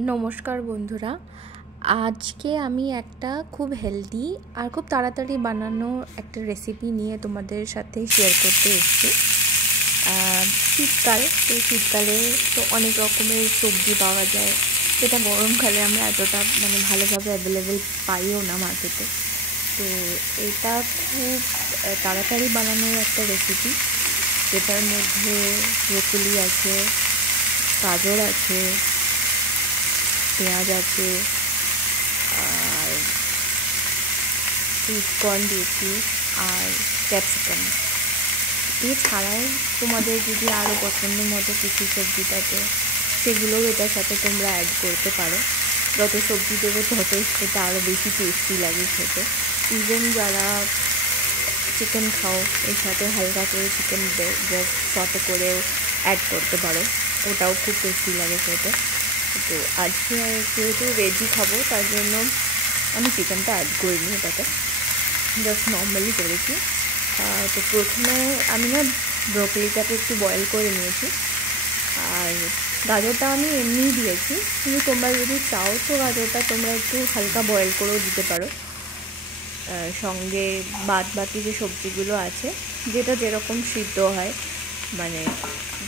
নমস্কার বন্ধুরা, আজকে আমি একটা খুব হেলদি আর খুব তাড়াতাড়ি বানানো একটা রেসিপি নিয়ে তোমাদের সাথে শেয়ার করতে এসেছি। শীতকাল, এই শীতকালে তো অনেক রকমের সবজি পাওয়া যায়, যেটা গরমকালে আমরা এতটা ভালোভাবে অ্যাভেলেবেল পাইও না মার্কেটে। তো এটা খুব তাড়াতাড়ি বানানোর একটা রেসিপি, যেটার মধ্যে ব্রোকলি আছে, গাজর আছে, পেঁয়াজ আছে, আর সুইট কর্ন দিয়েছি, আর ক্যাপসিকাম। এছাড়াও তোমাদের যদি আরও পছন্দ মতো কিছু সবজি থাকে, সেগুলোও এটার সাথে তোমরা অ্যাড করতে পারো। যত সবজি দেবে ততই এটা আরও বেশি টেস্টি লাগে খেতে। ইভেন যারা চিকেন খাও, এর সাথে হালকা করে চিকেন জাস্ট সটে করেও অ্যাড করতে পারো, ওটাও খুব টেস্টি লাগে খেতে। তো আজকে যেহেতু ভেজই খাবো, তার জন্য আমি চিকেনটা অ্যাড করিনি, এটাতে জাস্ট নর্মালি করেছি। তো প্রথমে আমি ব্রোকলিটাকে একটু বয়েল করে নিয়েছি, আর গাজরটা আমি এমনিই দিয়েছি, কিন্তু তোমরা যদি চাও তো গাজরটা তোমরা একটু হালকা বয়েল করেও দিতে পারো। সঙ্গে বাকি যে সবজিগুলো আছে, যেটা যেরকম সিদ্ধ হয়,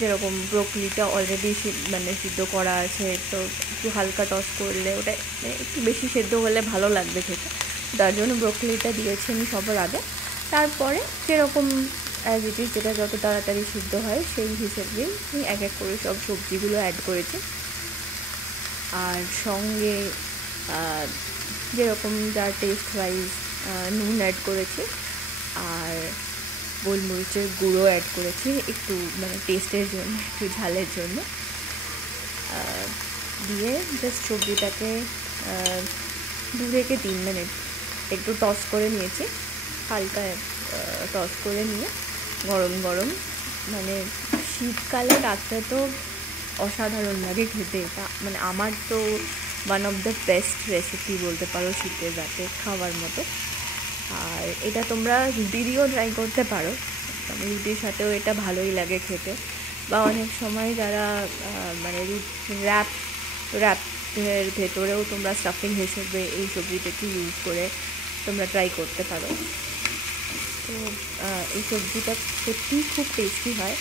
যেরকম ব্রোকলিটা অলরেডি সিদ্ধ করা আছে, তো একটু হালকা টস করলে ওটা একটু বেশি সেদ্ধ হলে ভালো লাগবে খেতে। তার জন্য ব্রোকলিটা দিয়েছি আমি সবার আগে। তারপরে যেরকম যেটা যত তাড়াতাড়ি সিদ্ধ হয় সেই হিসেবেই আমি এক এক করে সব সবজিগুলো অ্যাড করেছি। আর সঙ্গে যেরকম যার টেস্ট ওয়াইজ নুন অ্যাড করেছি, আর গোলমরিচের গুঁড়ো অ্যাড করেছি একটু টেস্টের জন্য, একটু ঝালের জন্য। দিয়ে জাস্ট সবজিটাকে 2 থেকে 3 মিনিট একটু টস করে নিয়েছি, হালকা টস করে নিয়ে গরম গরম শীতকালে রাত্রে তো অসাধারণ লাগে খেতে। এটা আমার তো one of the best recipe বলতে পারো শীতের রাতে খাওয়ার মতো। আর এটা তোমরা রুটি দিয়েও ট্রাই করতে পারো, রুটির সাথেও এটা ভালোই লাগে খেতে। বা অনেক সময় যারা র্যাপের ভেতরেও তোমরা স্টাফিং হিসেবে এই সবজিটাকে ইউজ করে তোমরা ট্রাই করতে পারো। তো এই সবজিটা সত্যিই খুব টেস্টি হয়,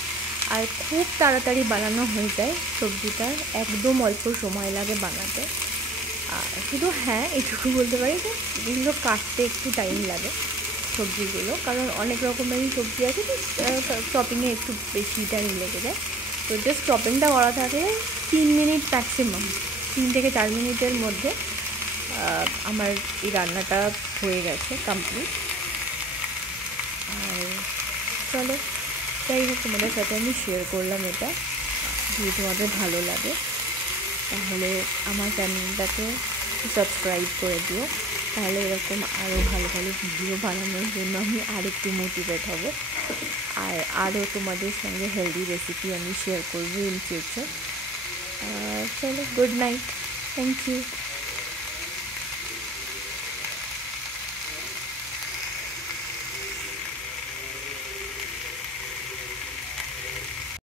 আর খুব তাড়াতাড়ি বানানো হয়ে যায় সবজিটা, একদম অল্প সময় লাগে বানাতে। শুধু এইটুকু বলতে পারি যে এগুলো কাটতে একটু টাইম লাগে সবজিগুলো, কারণ অনেক রকমেরই সবজি আছে, তো চপিংয়ে একটু বেশি টাইম লেগে যায়। তো জাস্ট চপিংটা করা থাকলে 3 মিনিট ম্যাক্সিমাম, 3 থেকে 4 মিনিটের মধ্যে আমার এই রান্নাটা হয়ে গেছে কমপ্লিট। আর চলো, যাই হোক, তোমাদের সাথে আমি শেয়ার করলাম এটা। যদি তোমাদের ভালো লাগে তাহলে আমার চ্যানেলটাকে সাবস্ক্রাইব করে দিও, তাহলে এরকম আরও ভালো ভালো ভিডিও বানানোর জন্য আমি আরেকটু মোটিভেট হব, আর আরও তোমাদের সঙ্গে হেলদি রেসিপি আমি শেয়ার করবো ইন ফিউচার। চলো, গুড নাইট, থ্যাংক ইউ।